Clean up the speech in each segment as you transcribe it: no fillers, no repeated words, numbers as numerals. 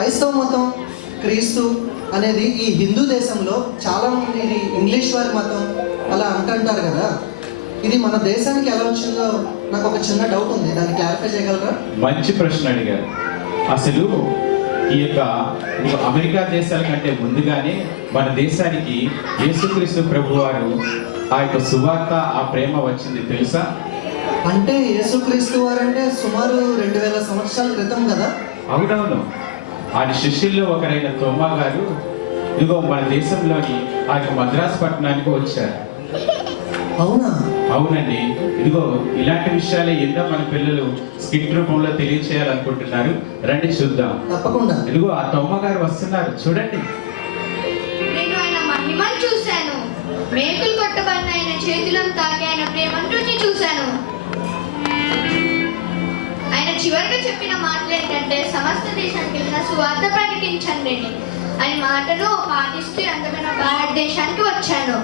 క్రైస్తవ మతం, క్రీస్తు అనేది ఈ హిందూ దేశంలో చాలామంది ఇది ఇంగ్లీష్ వారి మతం అలా అంటుంటారు కదా. ఇది మన దేశానికి ఎలా వచ్చిందో నాకు ఒక చిన్న డౌట్ ఉంది, దాన్ని క్లారిఫై చేయగలరా? మంచి ప్రశ్న అడిగారు. అసలు ఈ యొక్క అమెరికా దేశాల కంటే ముందుగానే మన దేశానికి యేసుక్రీస్తు ప్రభువారు ఆ యొక్క సువార్త, ఆ ప్రేమ వచ్చింది తెలుసా? అంటే యేసుక్రీస్తు వారు అంటే సుమారు 2000 సంవత్సరాల క్రితం కదా. అవునవును. ఆయన శిష్యుల్లో ఒకరైన తోమా గారు ఇదిగో మన దేశంలోని ఆ యొక్క మద్రాసు పట్టణానికి వచ్చారు. అవునా? అవునండి. ఇదిగో ఇలాంటి విషయాలే ఎన్నో మన పిల్లలు స్కిట్ రూపంలో తెలియచేయాలనుకుంటున్నారు. రండి చూద్దాం. తప్పకుండా. ఇదిగో ఆ తోమా గారు వస్తున్నారు, చూడండి. నేను ఆయన మహిమను చూశాను, మేకులు కొట్టబడిన ఆయన చేతులను తాకి ఆయన ప్రేమను రుచి చూశాను. ఆయన చివరిగా చెప్పిన మాటలు ఏంటంటే, సమస్త దేశానికి వెళ్ళిన సువార్త ప్రకటించండి అని మాటను పాటిస్తూ అందమైన భారతదేశానికి వచ్చాను.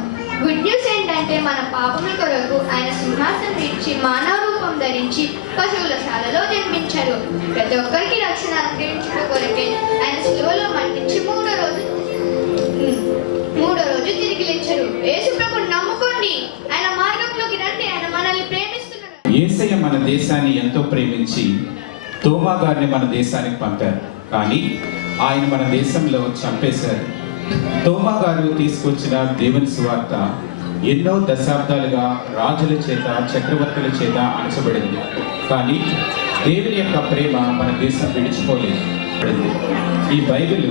గుడ్ న్యూస్ ఏంటంటే, మన పాపముల కొరకు ఆయన సింహాసనం విడిచి మానవ రూపం ధరించి పశువుల శాలలో జన్మించారు. ప్రతి ఒక్కరికి రక్షణ అనుగ్రహించడం కొరకే ఆయన శిలువలో మరణించి మూడో రోజు తిరిగి లేచారు. యేసు ప్రభువుని నమ్ముకోండి, ఆయన మార్గంలోకి రండి, ఆయన మనల్ని ప్రేమిస్తున్నారు. యేసయ్య మన దేశాన్ని ఎంతో ప్రేమించి తోమా గారిని మన దేశానికి పంపారు, కానీ ఆయన మన దేశంలో చంపేశారు. తోమా గారు తీసుకొచ్చిన దేవుని సువార్త ఎన్నో దశాబ్దాలుగా రాజుల చేత, చక్రవర్తుల చేత అణచబడింది, కానీ దేవుని యొక్క ప్రేమ మన దేశం విడిచిపోలేదు. ఈ బైబిల్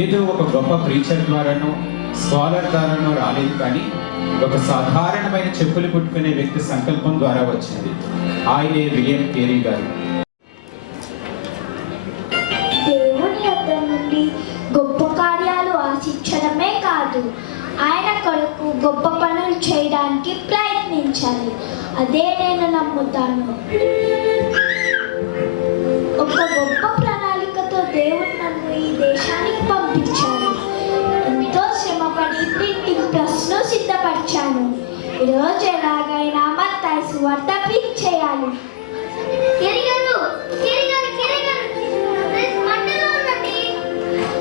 ఏదో ఒక గొప్ప ప్రీచర్ ద్వారానో, స్కాలర్ ద్వారానో రాలేదు, కానీ ఒక సాధారణమైన చెప్పులు కుట్టుకునే వ్యక్తి సంకల్పం ద్వారా వచ్చింది. ఆయనే విలియం కేరీ గారు. దేవుని యొద్ద నుండి గొప్ప కార్యాలు ఆశించడమే కాదు, ఆయన కొరకు గొప్ప పనులు చేయడానికి ప్రయత్నించాలి. అదే నేను నమ్ముతాను. ఒక గొప్ప ప్రణాళికతో దేవుడు నన్ను ఈ దేశానికి పంపించాడు. ఎంతో శ్రమపడి ప్రింటింగ్ ప్రెస్ను సిద్ధపరిచాను. ఈరోజు ఎలాగైనా మత్తయి సువార్త ప్రింట్ చేయాలి.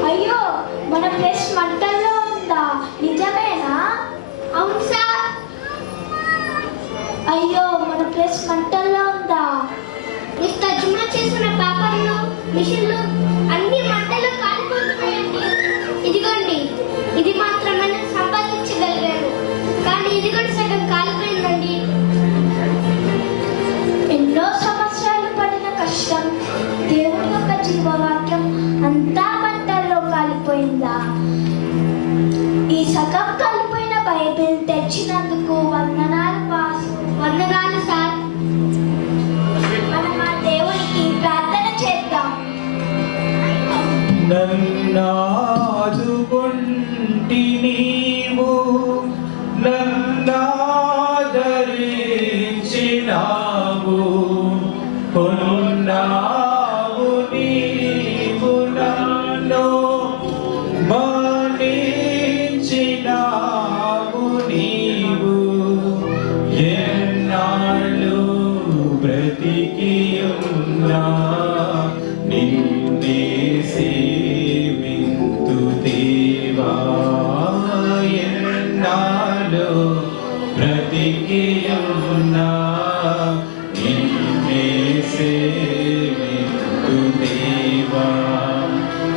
అయ్యో, మన ప్రెస్ మంటల్లో ఉందా? నిజమేనా? అవును సార్. అయ్యో, మన ప్రెస్ మంటల్లో ఉందా? మీకు తర్జుమా చేసిన పేపర్లు, మిషన్లు అన్ని మంటలు కాలిపోతున్నాయండి. ఇదిగోండి, ఇది మాత్రమే సంపాదించగలిగాను, కానీ ఇది కూడా సగం కాలిపోయిందండి. ఎన్నో సంవత్సరాలు పడిన కష్టం, దేవుని యొక్క జీవవాక్యం అంతా మంటల్లో కాలిపోయిందా? ఈ సగం కాలిపోయిన బైబిల్ తెచ్చినందుకు వందనాలు బాసు. వందనాలు సార్. మనం మా దేవునికి ప్రార్థన చేద్దాం. నన్నాదుకొంటి నీవు, నన్నాదరించినావు, కొన్నావు నీవు, నన్ను మన్నించినావు నీవు. ఎన్నాళ్ళు బ్రతికి ఉన్నా నిన్నే సేవింతు దేవా. ఎన్నాళ్ళు బ్రతికి ఉన్నా నిన్నే సేవింతు దేవా.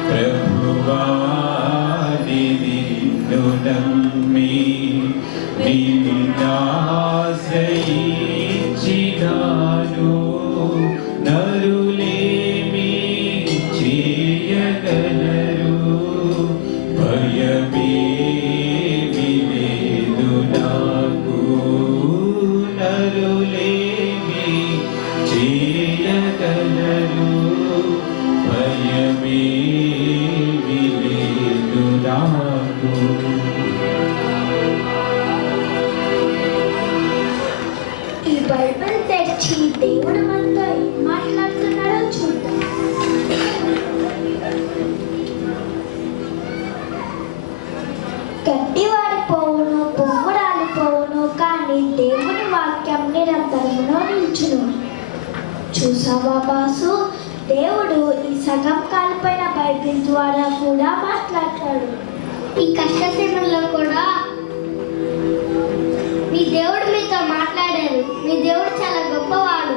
ప్రభువా నిన్ను నమ్మి నిన్నాశ్రయించినాను. నరులేమి చేయగలరు, భయమేమీ లేదు నాకు. నరులేమి చేయగలరు, భయమేమీ లేదు నాకు. ఈ బైబిల్ తెరిచి దేవుడు మనతో ఏం మాట్లాడుతున్నాడో చూద్దాం. గడ్డివాడి పోవును, పొంగు రాలిపోవును, కానీ దేవుని వాక్యం నిరంతరమును నిల్చును. చూసావా బాసు, దేవుడు ఈ సగం కాలిపోయిన బైబిల్ ఈ కష్టసమయంలో కూడా మీ దేవుడు మీతో మాట్లాడారు. మీ దేవుడు చాలా గొప్పవాడు.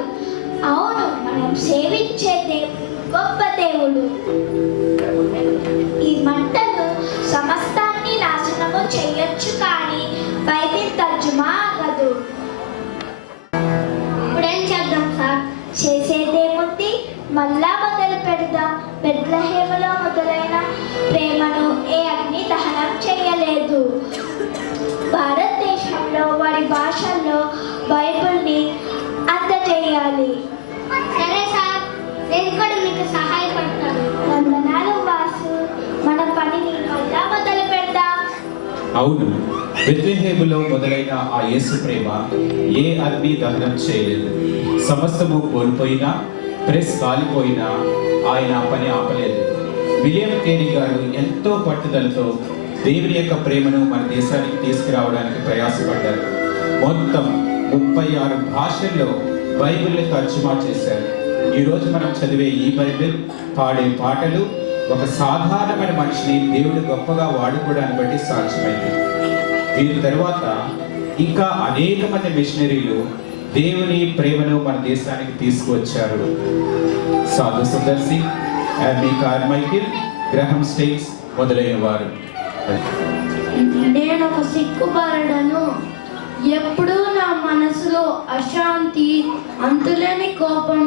అవును, మనం సేవించే దేవుడు గొప్ప దేవుడు. ఈ మంటలు సమస్తాన్ని నాశనము చేయొచ్చు, కానీ బైబిల్ తర్జుమా ఆగదు. ఇప్పుడేం చేద్దాం సార్? చేసేదేముంది, మళ్ళా మొదలు పెడదాం. బెత్లెహేములో మొదలైన ప్రేమను ఏ అగ్ని దహనం చేయలేదు. భారతదేశంలో వారి భాషల్లో బైబిల్ని అందజేయాలి. సరే సార్, నేను కూడా మీకు సహాయపడతాను. వందనాలు వాసు. మన పనిని మళ్ళా మొదలు పెడదాం. అవును, బెత్లెహేములో మొదలైన ఆ యేసు ప్రేమ ఏ అగ్ని దహనం చేయలేదు. సమస్తము కోల్పోయినా, ప్రెస్ కాలిపోయినా ఆయన పని ఆపలేదు. విలియం కేరీ గారు ఎంతో పట్టుదలతో దేవుని యొక్క ప్రేమను మన దేశానికి తీసుకురావడానికి ప్రయాసపడ్డారు. మొత్తం 36 భాషల్లో బైబిల్ని తర్జుమా చేశారు. ఈరోజు మనం చదివే ఈ బైబిల్, పాడే పాటలు ఒక సాధారణమైన మనిషిని దేవుడు గొప్పగా వాడుకోవడాన్ని బట్టి సాధ్యమైంది. వీరి తర్వాత ఇంకా అనేక మంది మిషనరీలు దేవుని ప్రేమను మన దేశానికి తీసుకువచ్చారు. సాధు సుందర్ సింగ్, అబీ కార్మైకిల్, గ్రహం స్టేన్స్ మొదలైన వారు. నేను ఒక సిక్కుబారడను. ఎప్పుడూ నా మనసులో అశాంతి, అంతులేని కోపం,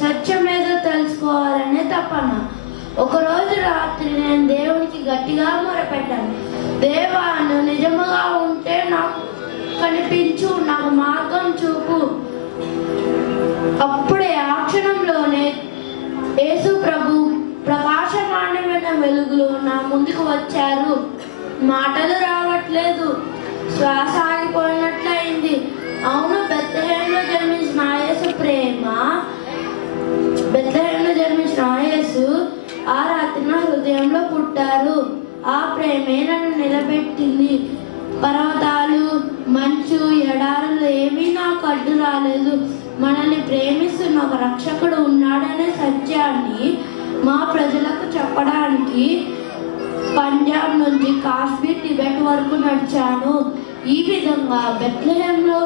సత్యమేదో తెలుసుకోవాలనే తపన. ఒకరోజు రాత్రి నేను దేవునికి గట్టిగా మొరపెట్టాను. దేవా, నువ్వు నిజముగా ఉంటే నాకు కనిపించు, నాకు మార్గం చూపు. అప్పుడే ఆ క్షణంలోనే యేసు ప్రభు ప్రకాశమానమైన వెలుగులో నా ముందుకు వచ్చారు. మాటలు రావట్లేదు, శ్వాస ఆగిపోయినట్లయింది. అవును, బెత్లెహేములో జన్మించిన యేసు ప్రేమ, బెత్లెహేములో జన్మించిన యేసు ఆ రాత్రి నా హృదయంలో పుట్టారు. ఆ ప్రేమే నన్ను నిలబెట్టింది. పర్వతాలు, మంచు, ఎడారులు ఏమీ నాకు అడ్డు రాలేదు. మనల్ని ప్రేమిస్తున్న ఒక రక్షకుడు ఉన్నాడనే సత్యాన్ని మా ప్రజలకు చెప్పడానికి పంజాబ్ నుంచి కాశ్మీర్, టిబెట్ వరకు నడిచాను. ఈ విధంగా బెత్లెహేములో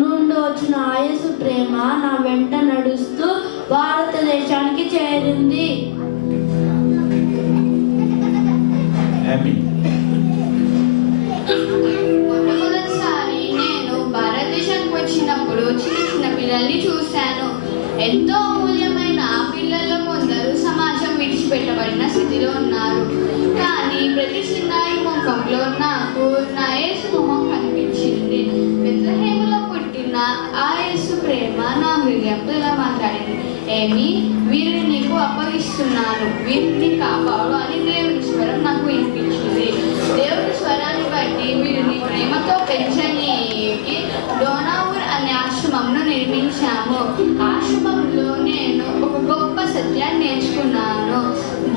నుండి వచ్చిన ఆ యేసు ప్రేమ నా వెంట నడుస్తూ భారతదేశానికి చేరింది. మొట్టమొదటిసారి నేను భారతదేశానికి వచ్చినప్పుడు చిన్న పిల్లల్ని చూశాను. ఎంతో అమూల్యమైన ఆ పిల్లల్లో కొందరు సమాజం విడిచిపెట్టబడిన స్థితిలో ఉన్నారు. కానీ ప్రతి చిన్నారి ముఖంలో నాకు నా యేసు మొహం కనిపించింది. బెత్లెహేములో పుట్టిన ఆ యేసు ప్రేమ నా హృదయంతో ఇలా మాట్లాడింది. ఏమి, వీరిని నీకు అప్పగిస్తున్నాను, వీరిని కాపాడు అని దేవుని స్వరం నాకు వినిపించింది. దేవుని స్వరాన్ని బట్టి వీరిని ప్రేమతో పెంచనీకి డోనావూర్ అనే ఆశ్రమంను నిర్మించాము. ఆశ్రమంలో నేను ఒక గొప్ప సత్యాన్ని నేర్చుకున్నాను.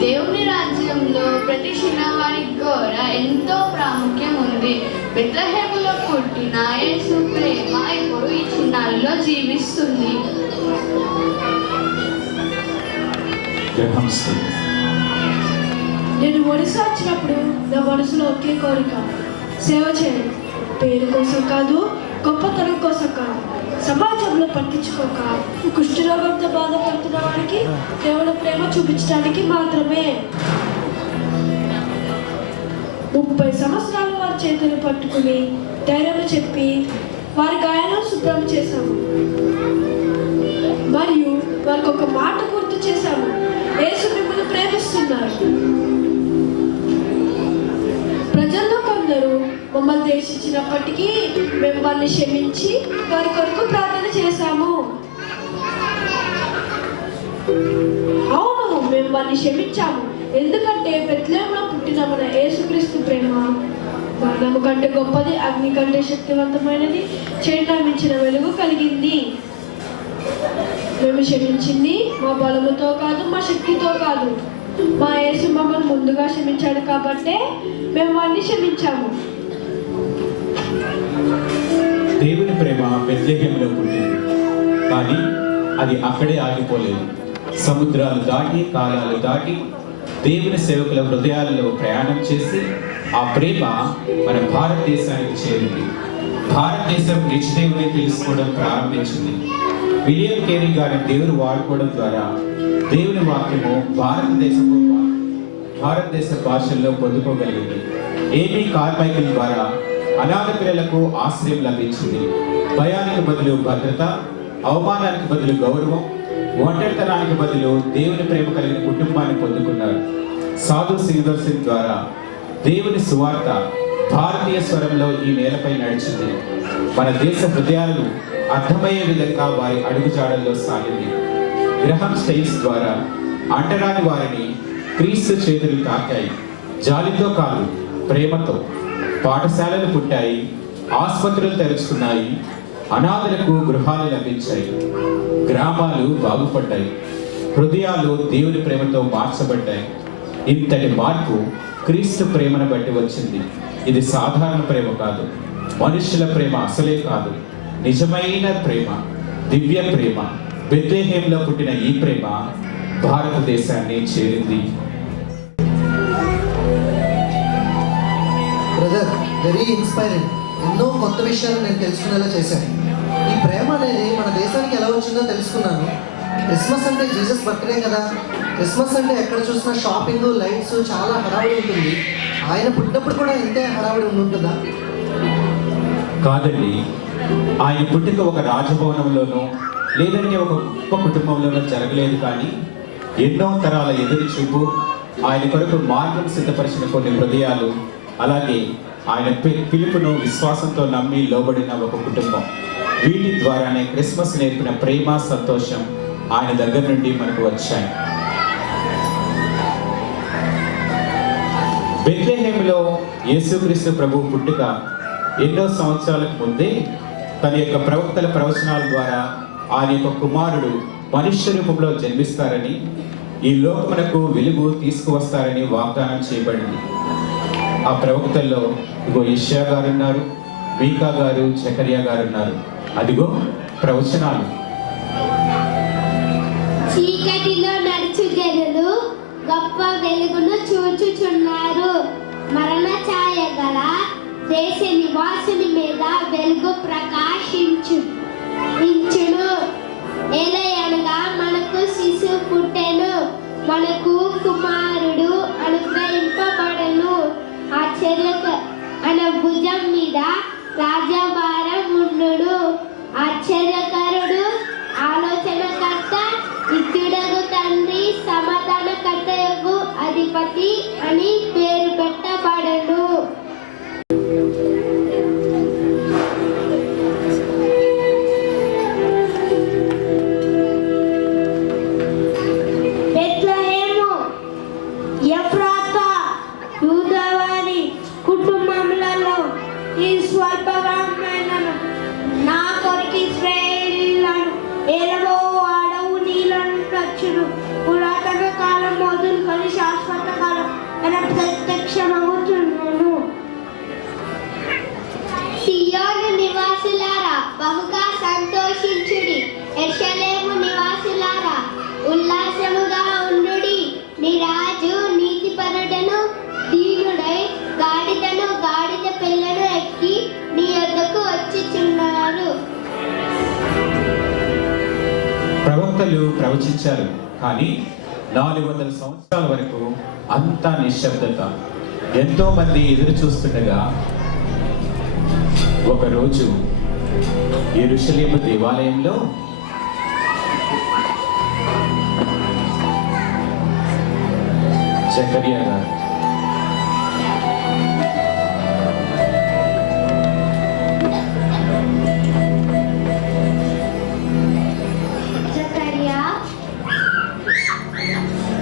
దేవుని రాజ్యంలో ప్రతి చిన్నవాడికి కూడా ఎంతో ప్రాముఖ్యం ఉంది. బెత్లెహేములో పుట్టిన యేసు ప్రేమ ఇప్పుడు ఈ చిన్నారిలో జీవిస్తుంది. గ్రహం స్టేన్స్. నేను ఒడిశా వచ్చినప్పుడు నా మనసులో ఒకే కోరిక, సేవ చేయడం. పేరు కోసం కాదు, గొప్పతనం కోసం కాదు, సమాజంలో పట్టించుకోక కుష్ఠరోగంతో బాధపడుతున్న వారికి దేవుని ప్రేమ చూపించడానికి మాత్రమే. 30 సంవత్సరాలు వారి చేతులు పట్టుకుని ధైర్యం చెప్పి వారి గాయాలను శుభ్రం చేశాము. మరియు వారికి ఒక మాట గుర్తు చేశాము, యేసు మిమ్మల్ని ప్రేమిస్తున్నారు. ప్రజల్లో కొందరు మమ్మల్ని ద్వేషించినప్పటికీ మేము వారిని క్షమించి వారి కొరకు ప్రార్థన చేశాము. అవును, మేము వారిని క్షమించాము. ఎందుకంటే బెత్లెహేములో పుట్టిన మన యేసుక్రీస్తు ప్రేమ మరణము కంటే గొప్పది, అగ్ని కంటే శక్తివంతమైనది, చెడును మించిన వెలుగు కలిగింది. మేము క్షమించింది మా బలముతో కాదు, మా శక్తితో కాదు. మా యేసు మమ్మల్ని ముందుగా క్షమించాడు కాబట్టే మేము వారిని క్షమించాము. దేవుని ప్రేమ బెత్లెహేములో పుట్టింది, కానీ అది అక్కడే ఆగిపోలేదు. సముద్రాలు దాటి, కాలాలు దాటి దేవుని సేవకుల హృదయాలలో ప్రయాణం చేసి ఆ ప్రేమ మన భారతదేశానికి చేరింది. భారతదేశం నిజ దేవుని తెలుసుకోవడం ప్రారంభించింది. విలియం కేరీ గారిని దేవుడు వాడుకోవడం ద్వారా దేవుని వాక్యము భారతదేశ భాషల్లో పొందుకోగలిగింది. ఏమీ కార్మైకిల్ ద్వారా అనాథ పిల్లలకు ఆశ్రయం లభించింది. భయానికి బదులు భద్రత, అవమానానికి బదులు గౌరవం, ఒంటరితనానికి బదులు దేవుని ప్రేమ కలిగిన కుటుంబాన్ని పొందుకున్నారు. సాధు సింగర్ సింగ్ ద్వారా దేవుని సువార్త భారతీయ స్వరంలో ఈ నేలపై నడిచింది. మన దేశ హృదయాలను అర్థమయ్యే విధంగా వారి అడుగుజాడల్లో సాగింది. గ్రహం స్టెయిన్స్ ద్వారా అంటరాని వారిని క్రీస్తు చేతులు తాకాయి. జాలితో కాదు, ప్రేమతో. పాఠశాలలు పుట్టాయి, ఆసుపత్రులు తెరుచుకున్నాయి, అనాథలకు గృహాలు లభించాయి, గ్రామాలు బాగుపడ్డాయి, హృదయాలు దేవుని ప్రేమతో మార్చబడ్డాయి. ఇంతటి మార్పు క్రీస్తు ప్రేమను బట్టి వచ్చింది. ఇది సాధారణ ప్రేమ కాదు, మనుషుల ప్రేమ అసలే కాదు, నిజమైన ప్రేమ, దివ్య ప్రేమ. బెత్లెహేంలో పుట్టిన ఈ ప్రేమ భారతదేశాన్ని చేరింది. Brother, very inspiring. ఎన్నో కొత్త విషయాలు నేను తెలుసుకునేలా చేశాను. ఈ ప్రేమ అనేది మన దేశానికి ఎలా వచ్చిందో తెలుసుకున్నాను. క్రిస్మస్ అంటే జీసస్ బర్త్డే కదా. క్రిస్మస్ అంటే ఎక్కడ చూసినా షాపింగ్, లైట్స్, చాలా హడావిడి ఉంటుంది. ఆయన పుట్టినప్పుడు కూడా ఇంతే హడావిడి ఉంటుందా? కాదండి, ఆయన పుట్టిక ఒక రాజభవనంలోనో లేదంటే ఒక గొప్ప కుటుంబంలోనో జరగలేదు. కానీ ఎన్నో తరాల ఎదురు చూపు, ఆయన కొరకు మార్గం సిద్ధపరిచిన కొన్ని హృదయాలు, అలాగే ఆయన పిలుపును విశ్వాసంతో నమ్మి లోబడిన ఒక కుటుంబం, వీటి ద్వారానే క్రిస్మస్ నేర్పిన ప్రేమ, సంతోషం ఆయన దగ్గర నుండి మనకు వచ్చాయి. బెత్లెహేములో యేసుక్రీస్తు ప్రభు పుట్టుక ఎన్నో సంవత్సరాలకు ముందే తన యొక్క ప్రవక్తల ప్రవచనాల ద్వారా ఆయన యొక్క కుమారుడు మనుష్య రూపంలో జన్మిస్తారని, ఈ లోకమునకు వెలుగు తీసుకువస్తారని వాగ్దానం చేయబడింది. ఆ ప్రవక్తల్లో ఇగో యెషయా గారు ఉన్నారు, మీకా గారు, జకరియా గారు ఉన్నారు. అదిగో ప్రవచనాలు. చీకటిలో నడుచు జనులు గొప్ప వెలుగును చూచుచున్నారు. మరణ ఛాయ గల దేశ నివాసుని మీద వెలుగు ప్రకాశించును. ఏలయనగా మనకు శిశువు పుట్టెను, మనకు కుమారుడు అనుగ్రహింపబడెను. ఆయన భుజం మీద రాజభారం ఉండును. ఆశ్చర్యకరుడు, ఆలోచనకర్త, నిత్యుడగు తండ్రి, సమాధానకర్తయగు అధిపతి అని పేరు పెట్టబడెను. బెత్లెహేము, ఎఫ్రాతా, యూదావారి కుటుంబములలో ఈ స్వల్పమైన నా కొరకు ఇశ్రాయేలీయులను ఏలవో అడవు నీళ్లను రచ్చును. పురాతన కాలం మొదలుకొని శాశ్వత కాలం మన ప్రత్యక్షమవుతున్నాను. సియోను నివాసులారా బహుగా సంతోషించుడి. యెరూషలేము నివాసులారా ఉల్లాసముగా ఉండుడి. నీ రాజు నీతిపరుడను, దీనుడై గాడిదను, గాడిద పిల్లను ఎక్కి నీ యొద్దకు వచ్చుచున్నారు. ప్రవక్తలు ప్రవచించారు, కానీ 400 సంవత్సరాల వరకు అంతా నిశ్శబ్దత. ఎంతో మంది ఎదురు చూస్తుండగా ఒకరోజు యెరూషలేము దేవాలయంలో జకరియా గారు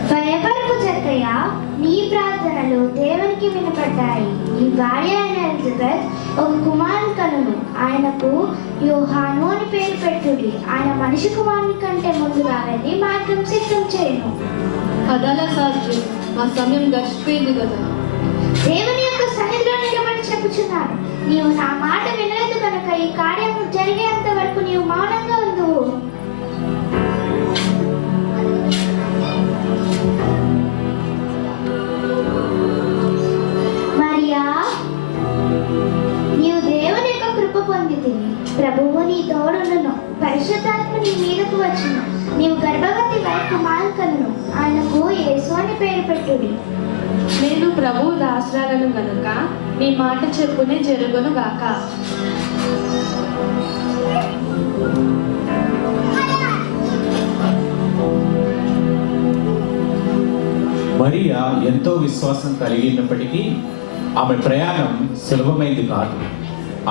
భయపడకు జకరియా, నీ ప్రార్థనలు దేవునికి వినపడ్డాయి. నీ భార్య అయిన ఎలిజబెత్ ఒక కుమారుని కనును. ఆయనకు యోహాను అని పేరు పెట్టుడి. ఆయన మనిషి కుమారుని కంటే ముందుగా వెళ్ళి మార్గం సిద్ధం చేయను. అదాల సాధ్యం, మా సమయం గడిచిపోయింది కదా. దేవుని యొక్క సన్నిధిలో నిలబడి చెప్పుచున్నాను. నీవు నా మాట వినలేదు కనుక ఈ కార్యం జరిగేంత వరకు నీవు మౌనంగా ఉండువు. మరియా, వచ్చును. నీవు గర్భవతి వై కుమారుని కనును. ఆయనకు యేసు అని పేరు పెట్టుడి. నేను ప్రభు దాసరాలను గనుక నీ మాట చెప్పునే జరుగును గాక. మరియా ఎంతో విశ్వాసం కలిగినప్పటికీ ఆమె ప్రయాణం సులభమైంది కాదు.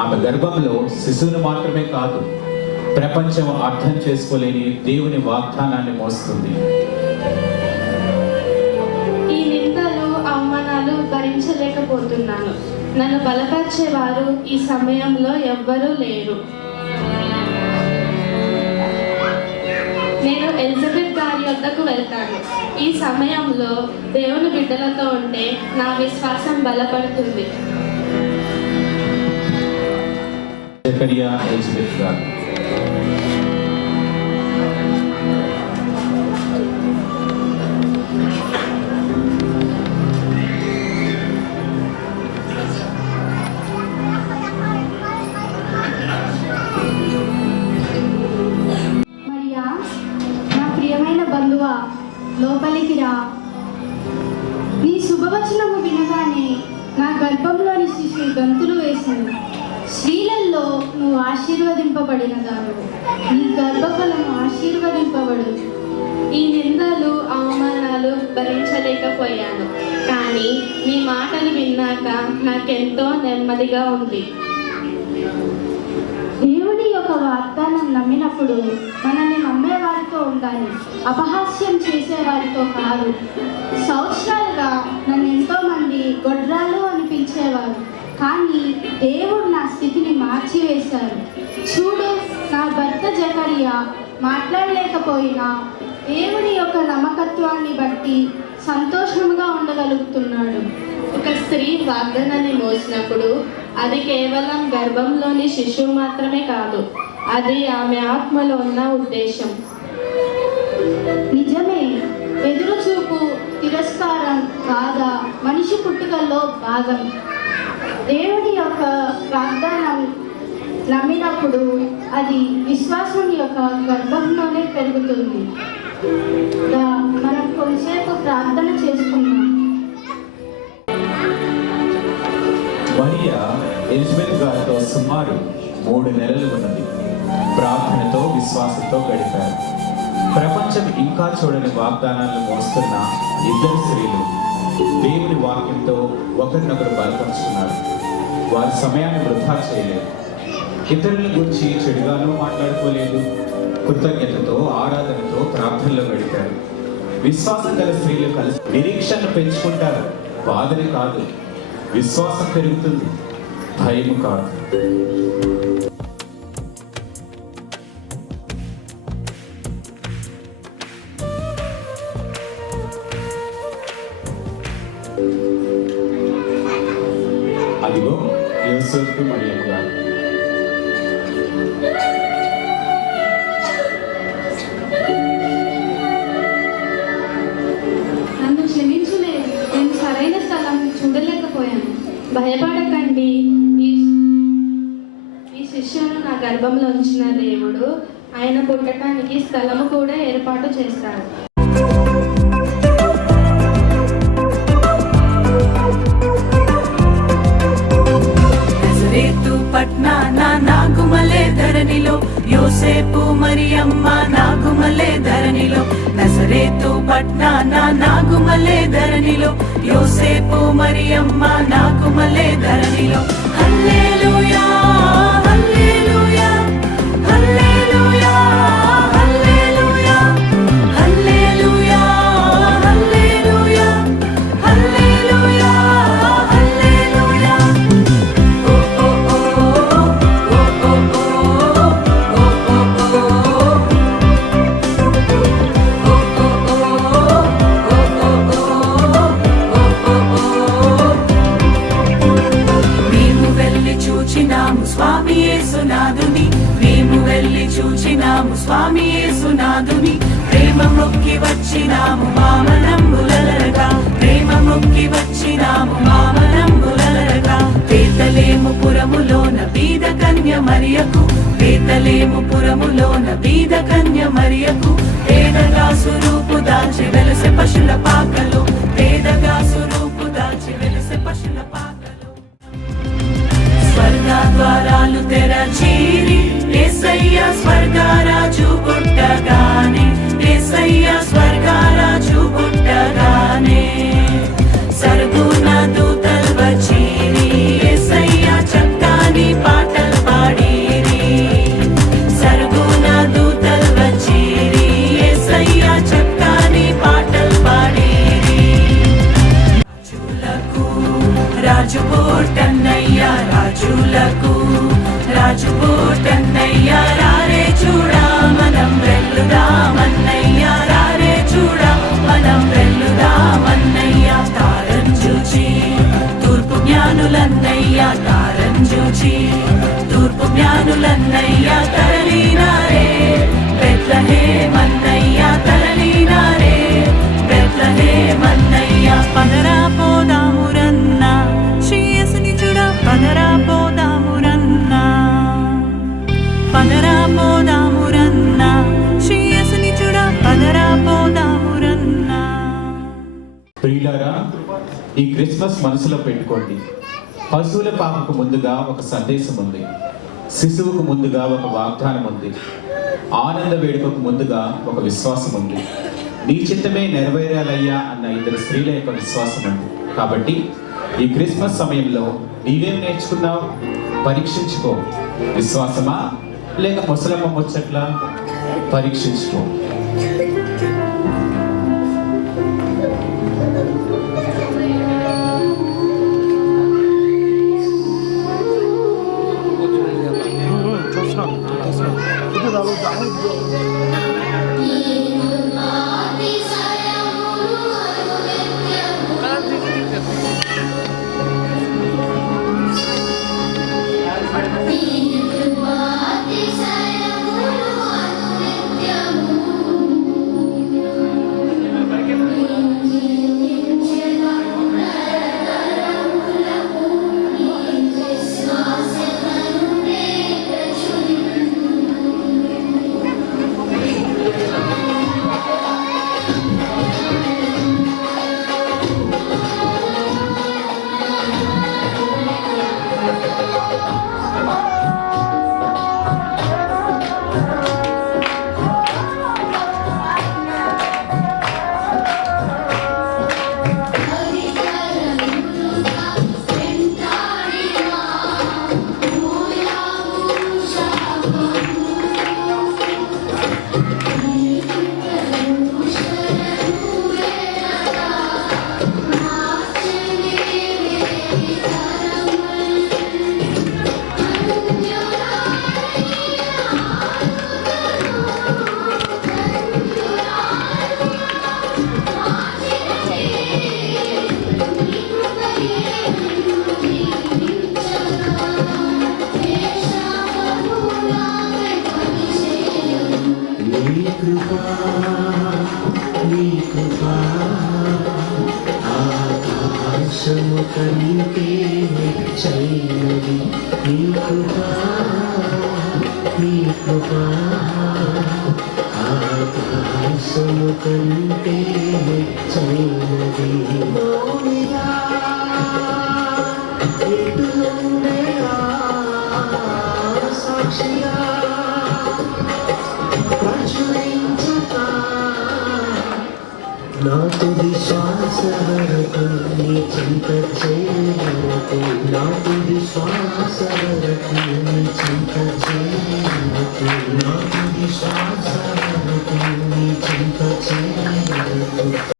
ఆమె గర్భంలో శిశువును మాత్రమే కాదు, ప్రపంచం అర్థం చేసుకోలేని దేవుని వాగ్దానాన్ని మోస్తుంది. ఈ నిందలు అవమానాలు భరించలేకపోతున్నాను. నన్ను బలపరిచేవారు ఈ సమయంలో ఎవ్వరూ లేరు. నేను ఎలిజబెత్ గారి వద్దకు వెళ్తాను. ఈ సమయంలో దేవుని బిడ్డలతో ఉంటే నా విశ్వాసం బలపడుతుంది. జకరియా ఎలిజబెత్ గారు. మరియా, నా ప్రియమైన బంధువా, లోపలికి రా. నీ శుభవచనము వినగానే నా గర్భంలోని శిశువు గంతులు వేసింది. స్త్రీలలో నువ్వు ఆశీర్వదింపబడినదాను, నీ గర్భఫలము ఆశీర్వదింపబడు. ఈ నిందలు అవమానాలు భరించలేకపోయాను, కానీ మీ మాటలు విన్నాక నాకెంతో నెమ్మదిగా ఉంది. దేవుని యొక్క వాగ్దానం నమ్మినప్పుడు మనల్ని నమ్మే వారితో ఉండాలి, అపహాస్యం చేసే వారితో కాదు. సంవత్సరాలుగా నన్ను ఎంతో మంది గొడ్రాలు అని పిలిచేవారు, కానీ దేవుడు నా స్థితిని మార్చివేశారు. చూడు, నా భర్త జకరియా మాట్లాడలేకపోయినా దేవుని యొక్క నమ్మకత్వాన్ని బట్టి సంతోషంగా ఉండగలుగుతున్నాడు. ఒక స్త్రీ వాగ్దానాన్ని మోసినప్పుడు అది కేవలం గర్భంలోని శిశువు మాత్రమే కాదు, అది ఆమె ఆత్మలో ఉన్న ఉద్దేశం. నిజమే, ఎదురుచూపు, తిరస్కారం, బాధ మనిషి పుట్టుకల్లో భాగం. దేవుడి యొక్క వాగ్దానం నమ్మినప్పుడు అది విశ్వాసం యొక్క గర్భంలోనే పెరుగుతుంది. మనం కొంచెంసేపు ప్రార్థన చేసుకుందాం. మరియా ఎలిజబెత్ గారితో సుమారు 3 నెలలు ఉన్నది. ప్రార్థనతో విశ్వాసంతో గడిపారు. ప్రపంచం ఇంకా చూడని వాగ్దానాలను మోస్తున్న ఇద్దరు స్త్రీలు దేవుని వాక్యంతో ఒకరినొకరు బలపరుచుకున్నారు. వారి సమయాన్ని వృధా చేయలేదు. ఇతరుల గురించి చెడుగానూ మాట్లాడుకోలేదు. కృతజ్ఞతతో ఆరాధనతో ప్రార్థనలో గడిపారు. విశ్వాసం గల స్త్రీలు కలిసి నిరీక్షణ పెంచుకుంటారు. బాధని కాదు, విశ్వాసం పెరుగుతుంది, భయం కాదు. అదిగో యోసేపు మరియమ్మ గారు. నన్ను క్షమించలేదు, నేను సరైన స్థలం చూడలేకపోయాను. భయపడకండి, ఈ శిష్యును నా గర్భంలో ఉంచిన దేవుడు ఆయన పుట్టడానికి స్థలము కూడా ఏర్పాటు చేస్తాడు. పట్నాన నాగుమలే ధరణిలో యోసేపు మరియమ్మ నాగుమలే ధరణిలో. నజరేతు పట్నాన నాగుమలే ధరణిలో యోసేపు మరియమ్మ నాగుమలే ధరణిలో. హల్లెలూయా హల్లెలూయా హల్లెలూయా హల్లెలూయా హల్లెలూయా హల్లెలూయా హల్లెలూయా హల్లెలూయా. స్వామి యేసునాథుని, మేము వెళ్ళి చూచినాము స్వామి యేసునాథుని. ప్రేమ మొక్కి వచ్చినాము మామనంబులరగా, ప్రేమ మొక్కి వచ్చినాము మామనంబులరగా. బేతలేము పురములోన బీద కన్య మరియకు, బేతలేము పురములోన బీద కన్య మరియకు పేదగా స్వరూపు దాల్చి వెలసె పశుల పాకలో పేదగా స్వరూపు దాల్చి వెలసె పశుల పాకలో స్వర్గ ద్వారాలు తెరచీరి యేసయ్య స్వర్గరాజు పుట్టగానే యేసయ్య స్వర్గరాజు పుట్టగానే సరుగున దూతల్ వచ్చీరి యేసయ్య చక్కని పాటలు పాడిరి సరుగున దూతల్ వచ్చీరి యేసయ్య చక్కని పాటలు పాడిరి రాజు పుట్టన్నయ్య రాజులకు రాజు పుట్టన్నయ్య రారే చూడా మనం వెల్లుదామన్నయ్య రారే చూడా మనం వెల్లుదామన్నయ్య తారం చూచి తూర్పు జ్ఞానులన్నయ్య తారం చూచి తూర్పు జ్ఞానులన్నయ్య తరలినారే బెత్లెహేమన్నయ్య తరలినారే బెత్లెహేమన్నయ్య పదరా పోదామురన్న శ్రీయేసుని చూడ పదరా పోదామురన్న పదరా పోదామురన్న శ్రీయేసుని చూడ పదరా పోదామురన్న ప్రియులారా, ఈ క్రిస్మస్ మనసులో పెట్టుకోండి. పశువుల పాపకు ముందుగా ఒక సందేశం ఉంది, శిశువుకు ముందుగా ఒక వాగ్దానం ఉంది, ఆనంద వేడుకకు ముందుగా ఒక విశ్వాసం ఉంది. నీ చిత్తమే నెరవేరాలయ్యా అన్న ఇద్దరు స్త్రీల యొక్క విశ్వాసం ఉంది. కాబట్టి ఈ క్రిస్మస్ సమయంలో నీవేం నేర్చుకున్నావు? పరీక్షించుకో. విశ్వాసమా లేక ముసలమ్మ ముచ్చట్లా? పరీక్షించుకో. ఆకాశము కంటే చైనది నీ కృపా ఆకాశము కంటే చైనది మౌనిగా ఎటులుండే సాక్షిగా ప్రచురించుతా నాకు విశ్వాస వరకు నీ చింత చేయవరకు నాకు విశ్వాస వరకు నీ చింత చేయ